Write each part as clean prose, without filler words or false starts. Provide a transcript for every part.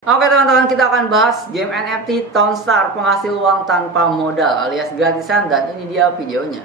Oke teman-teman, kita akan bahas game NFT Townstar penghasil uang tanpa modal alias gratisan, dan ini dia videonya.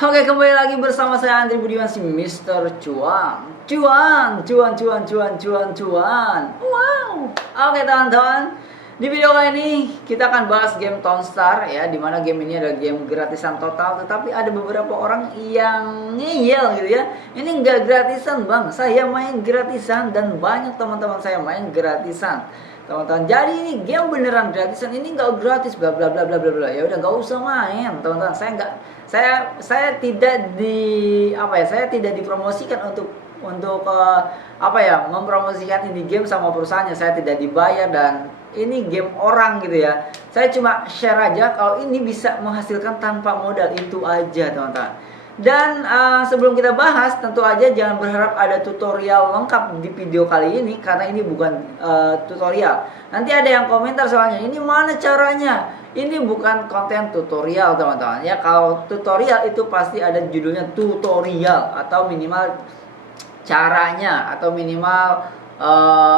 Oke, kembali lagi bersama saya Andri Budiman, si Mister Cuan. Cuan. Wow. Oke teman-teman, di video kali ini kita akan bahas game Townstar ya, dimana game ini adalah game gratisan total, tetapi ada beberapa orang yang ngeyel gitu ya. Ini nggak gratisan bang, saya main gratisan dan banyak teman-teman saya main gratisan. Teman-teman, jadi ini game beneran gratisan, ini nggak gratis bla bla bla bla bla bla. Ya udah nggak usah main teman-teman. Saya tidak saya tidak dipromosikan untuk mempromosikan ini game sama perusahaannya. Saya tidak dibayar dan ini game orang gitu ya. Saya cuma share aja kalau ini bisa menghasilkan tanpa modal, itu aja teman-teman. Dan sebelum kita bahas, tentu aja jangan berharap ada tutorial lengkap di video kali ini, karena ini bukan tutorial. Nanti ada yang komentar soalnya, ini mana caranya? Ini bukan konten tutorial teman-teman ya. Kalau tutorial itu pasti ada judulnya tutorial, atau minimal caranya, atau minimal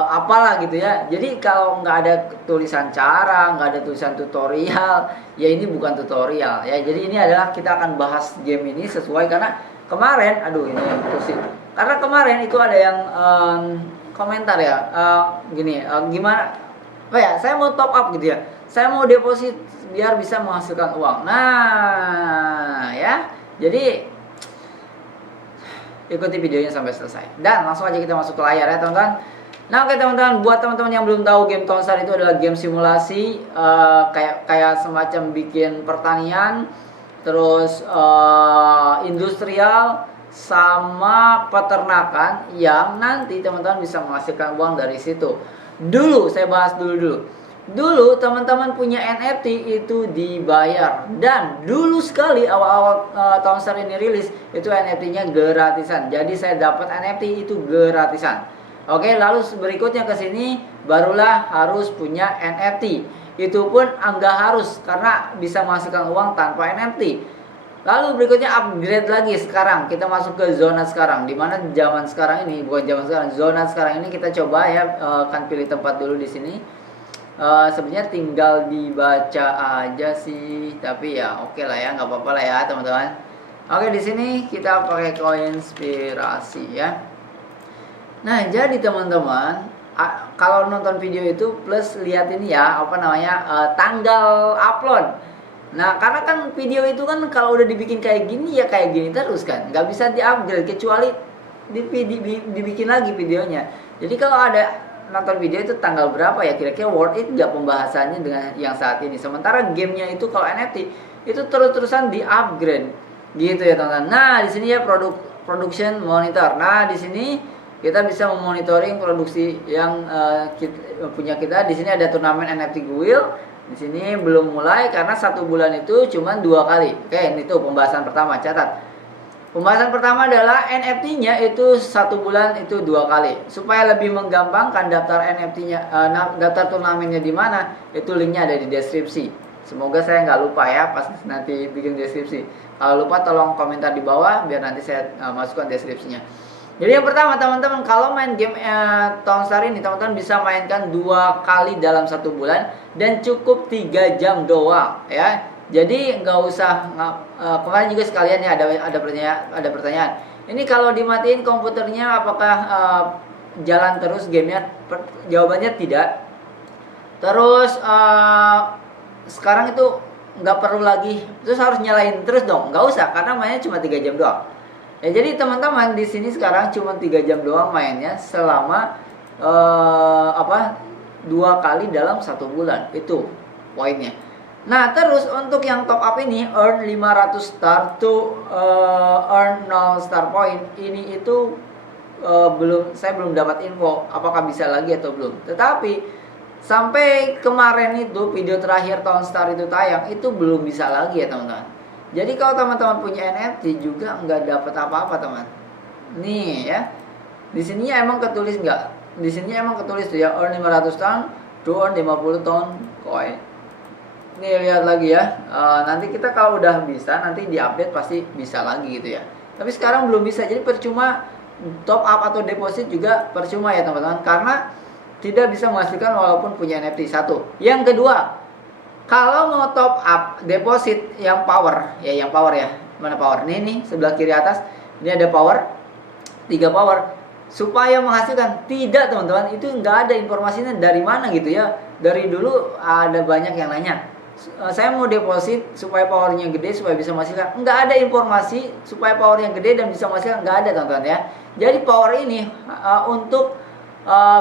apalah gitu ya. Jadi kalau nggak ada tulisan cara, nggak ada tulisan tutorial, ya ini bukan tutorial ya. Jadi ini adalah kita akan bahas game ini sesuai, karena kemarin, aduh ini pusing, karena kemarin itu ada yang komentar ya, gimana, saya mau top up gitu ya, saya mau deposit biar bisa menghasilkan uang. Nah ya, jadi ikuti videonya sampai selesai dan langsung aja kita masuk ke layar ya teman-teman. Nah oke teman-teman, buat teman-teman yang belum tahu, game Townstar itu adalah game simulasi, kayak semacam bikin pertanian, terus industrial sama peternakan, yang nanti teman-teman bisa menghasilkan uang dari situ. Saya bahas dulu teman-teman punya NFT itu dibayar, dan dulu sekali awal-awal Townstar ini rilis itu NFT-nya gratisan. Jadi saya dapat NFT itu gratisan. Oke, lalu berikutnya ke sini barulah harus punya NFT. Itu pun enggak harus, karena bisa menghasilkan uang tanpa NFT. Lalu berikutnya upgrade lagi, sekarang kita masuk ke zona sekarang, dimana zaman sekarang ini, bukan zaman sekarang, zona sekarang ini kita coba ya, kan pilih tempat dulu di sini. Sebenarnya tinggal dibaca aja sih, tapi ya oke lah ya, nggak apa-apa lah ya teman-teman. Oke, di sini kita pakai koin inspirasi ya. Nah jadi teman-teman, kalau nonton video itu plus lihat ini ya, tanggal upload. Nah karena kan video itu kan kalau udah dibikin kayak gini ya kayak gini terus kan, nggak bisa di-upgrade kecuali dibikin lagi videonya. Jadi kalau ada nonton video itu tanggal berapa ya, kira-kira worth it gak pembahasannya dengan yang saat ini. Sementara gamenya itu kalau NFT itu terus-terusan di-upgrade gitu ya teman-teman. Nah di sini ya production monitor. Nah di sini kita bisa memonitoring produksi yang punya kita. Di sini ada turnamen NFT Guild. Di sini belum mulai karena 1 bulan itu cuma 2 kali. Oke, ini tuh pembahasan pertama, catat. Pembahasan pertama adalah NFT-nya itu 1 bulan itu 2 kali. Supaya lebih menggampangkan daftar NFT-nya, daftar turnamennya di mana, itu linknya ada di deskripsi. Semoga saya nggak lupa ya pas nanti bikin deskripsi. Kalau lupa tolong komentar di bawah biar nanti saya masukkan deskripsinya. Jadi yang pertama teman-teman, kalau main game Townstar ini teman-teman bisa mainkan 2 kali dalam 1 bulan dan cukup 3 jam doang ya. Jadi nggak usah kemarin juga sekalian ya ada pertanyaan. Ini kalau dimatiin komputernya apakah jalan terus gamenya? Jawabannya tidak. Terus sekarang itu nggak perlu lagi terus harus nyalain terus dong, nggak usah, karena mainnya cuma 3 jam doang. Ya, jadi teman-teman di sini sekarang cuma 3 jam doang mainnya selama 2 kali dalam 1 bulan, itu poinnya. Nah terus untuk yang top up ini earn 500 star to earn 0 star point ini itu saya belum dapat info apakah bisa lagi atau belum. Tetapi sampai kemarin itu video terakhir Townstar itu tayang itu belum bisa lagi ya teman-teman. Jadi kalau teman-teman punya NFT juga nggak dapat apa-apa teman. Nih ya, di sini emang ketulis nggak? Di sini emang ketulis tuh ya, earn 500 ton to earn 50 ton coin. nih lihat lagi ya. Nanti kita kalau udah bisa, nanti diupdate pasti bisa lagi gitu ya. Tapi sekarang belum bisa, jadi percuma top up atau deposit juga percuma ya teman-teman, karena tidak bisa menghasilkan walaupun punya NFT. Satu. Yang kedua, kalau mau top up deposit yang power ya, mana power? Nih sebelah kiri atas, ini ada power, 3 power. Supaya menghasilkan, tidak teman-teman, itu nggak ada informasinya dari mana gitu ya. Dari dulu ada banyak yang nanya, saya mau deposit supaya powernya gede supaya bisa menghasilkan, nggak ada informasi supaya powernya gede dan bisa menghasilkan, nggak ada teman-teman ya. Jadi power ini untuk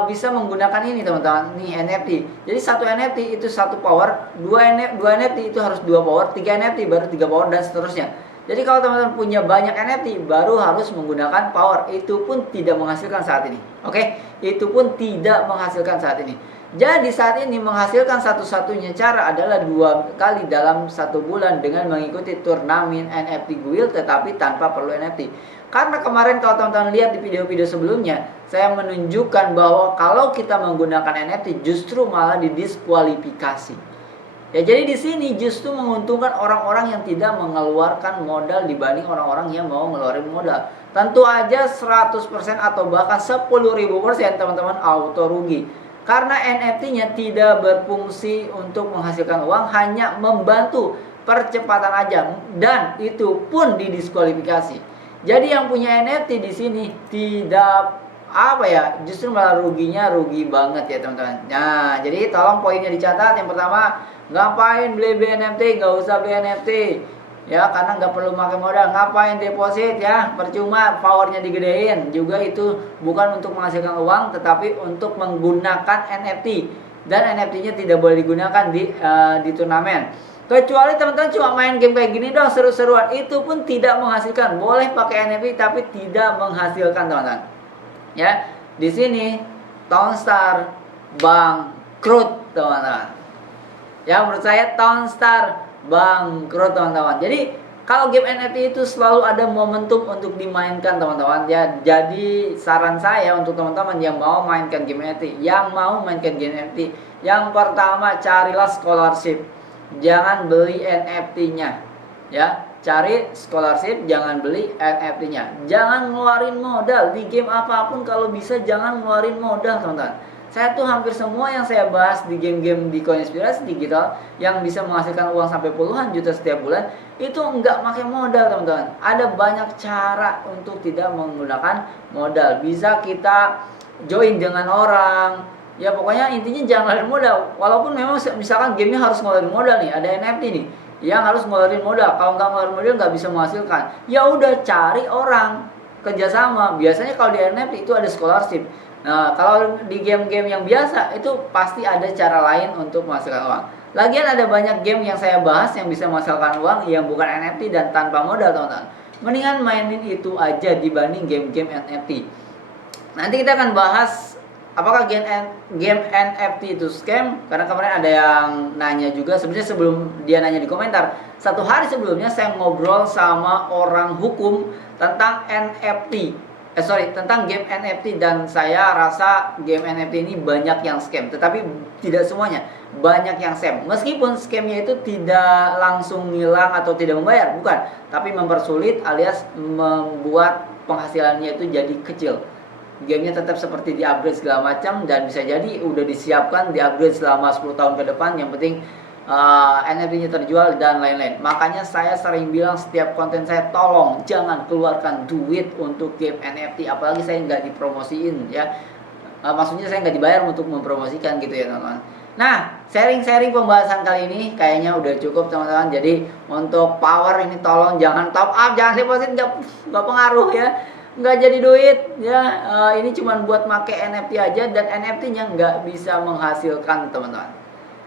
bisa menggunakan ini teman-teman, nih NFT. Jadi satu NFT itu satu power, dua NFT itu harus 2 power, 3 NFT baru 3 power, dan seterusnya. Jadi kalau teman-teman punya banyak NFT baru harus menggunakan power, itu pun tidak menghasilkan saat ini. Oke, itu pun tidak menghasilkan saat ini. Jadi saat ini menghasilkan satu-satunya cara adalah 2 kali dalam 1 bulan dengan mengikuti turnamen NFT Guild, tetapi tanpa perlu NFT. Karena kemarin kalau teman-teman lihat di video-video sebelumnya, saya menunjukkan bahwa kalau kita menggunakan NFT justru malah didiskualifikasi. Ya, jadi di sini justru menguntungkan orang-orang yang tidak mengeluarkan modal dibanding orang-orang yang mau ngeluarin modal. Tentu aja 100% atau bahkan 10.000% teman-teman auto rugi. Karena NFT-nya tidak berfungsi untuk menghasilkan uang, hanya membantu percepatan aja, dan itu pun didiskualifikasi. Jadi yang punya NFT di sini tidak justru malah ruginya rugi banget ya teman-teman. Nah, jadi tolong poinnya dicatat. Yang pertama, ngapain beli NFT? Nggak usah beli NFT ya, karena nggak perlu pakai modal. Ngapain deposit ya, percuma, powernya digedein. Juga itu bukan untuk menghasilkan uang, tetapi untuk menggunakan NFT, dan NFT-nya tidak boleh digunakan di turnamen. Kecuali teman-teman cuma main game kayak gini dong, seru-seruan, itu pun tidak menghasilkan. Boleh pakai NFT tapi tidak menghasilkan teman-teman. Ya, di sini Townstar bangkrut teman-teman. Ya, menurut saya Townstar bangkrut teman-teman. Jadi kalau game NFT itu selalu ada momentum untuk dimainkan teman-teman ya. Jadi saran saya untuk teman-teman yang mau mainkan game NFT, yang pertama carilah scholarship. Jangan beli NFT-nya ya. Cari scholarship, jangan beli NFT-nya. Jangan ngeluarin modal di game apapun, kalau bisa jangan ngeluarin modal teman-teman. Saya tuh hampir semua yang saya bahas di game-game di Coinspirasi Digital yang bisa menghasilkan uang sampai puluhan juta setiap bulan, itu nggak pakai modal teman-teman. Ada banyak cara untuk tidak menggunakan modal. Bisa kita join dengan orang. Ya pokoknya intinya jangan ngeluarin modal. Walaupun memang misalkan gamenya harus ngeluarin modal nih, ada NFT nih yang harus ngeluarin modal. Kalau nggak ngeluarin modal nggak bisa menghasilkan. Ya udah cari orang, kerjasama. Biasanya kalau di NFT itu ada scholarship. Nah kalau di game-game yang biasa itu pasti ada cara lain untuk menghasilkan uang. Lagian ada banyak game yang saya bahas yang bisa menghasilkan uang yang bukan NFT dan tanpa modal teman-teman. Mendingan mainin itu aja dibanding game-game NFT. Nanti kita akan bahas apakah game NFT itu scam? Karena kemarin ada yang nanya juga. Sebenarnya sebelum dia nanya di komentar, 1 hari sebelumnya saya ngobrol sama orang hukum tentang tentang game NFT, dan saya rasa game NFT ini banyak yang scam. Tetapi tidak semuanya, banyak yang scam. Meskipun scamnya itu tidak langsung hilang atau tidak membayar, bukan, tapi mempersulit alias membuat penghasilannya itu jadi kecil. Gamenya tetap seperti di-upgrade segala macam, dan bisa jadi udah disiapkan di-upgrade selama 10 tahun ke depan. Yang penting NFT-nya terjual dan lain-lain. Makanya saya sering bilang setiap konten saya, tolong jangan keluarkan duit untuk game NFT. Apalagi saya nggak dipromosiin ya. Maksudnya saya nggak dibayar untuk mempromosikan gitu ya teman-teman. Nah, sharing-sharing pembahasan kali ini kayaknya udah cukup teman-teman. Jadi untuk power ini tolong jangan top up, jangan deposit, nggak pengaruh ya. Nggak jadi duit ya. Ini cuma buat make NFT aja, dan NFT-nya nggak bisa menghasilkan teman-teman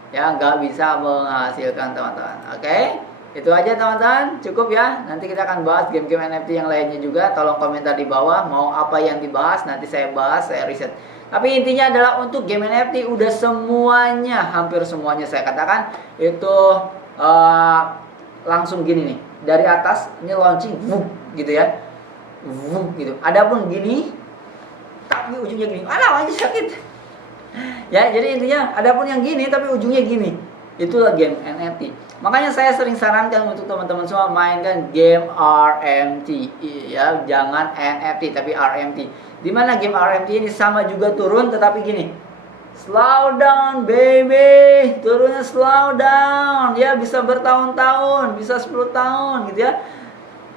ya, nggak bisa menghasilkan teman-teman. Oke, itu aja teman-teman, cukup ya. Nanti kita akan bahas game-game NFT yang lainnya juga. Tolong komentar di bawah mau apa yang dibahas, nanti saya bahas, saya riset. Tapi intinya adalah untuk game NFT udah semuanya, hampir semuanya saya katakan itu langsung gini nih, dari atas ini launching gitu ya, gitu. Adapun gini, tapi ujungnya gini, alah aja sakit. Ya, jadi intinya adapun yang gini tapi ujungnya gini. Itulah game NFT. Makanya saya sering sarankan untuk teman-teman semua mainkan game RMT ya, jangan NFT tapi RMT. Dimana game RMT ini sama juga turun tetapi gini, slow down baby, turunnya slow down ya, bisa bertahun-tahun, bisa 10 tahun gitu ya,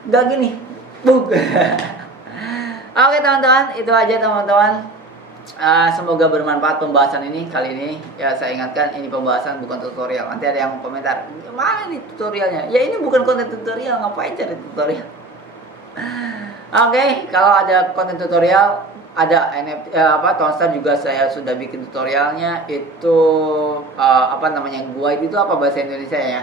gak gini bug. Oke teman-teman, itu aja teman-teman. Semoga bermanfaat pembahasan ini kali ini. Ya saya ingatkan ini pembahasan bukan tutorial. Nanti ada yang komentar, mana nih tutorialnya? Ya ini bukan konten tutorial, ngapain cari tutorial? Oke, kalau ada konten tutorial, ada NFT Tonstar juga saya sudah bikin tutorialnya. Itu apa namanya, guide itu apa bahasa Indonesia ya?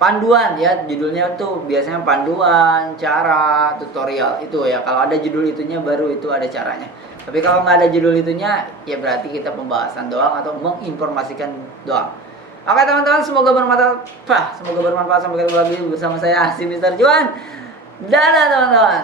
Panduan ya, judulnya tuh biasanya panduan, cara, tutorial itu ya. Kalau ada judul itunya baru itu ada caranya. Tapi kalau nggak ada judul itunya, ya berarti kita pembahasan doang atau menginformasikan doang. Oke teman-teman, semoga bermanfaat. Sampai ketemu lagi bersama saya si Mr. Juan. Dadah teman-teman.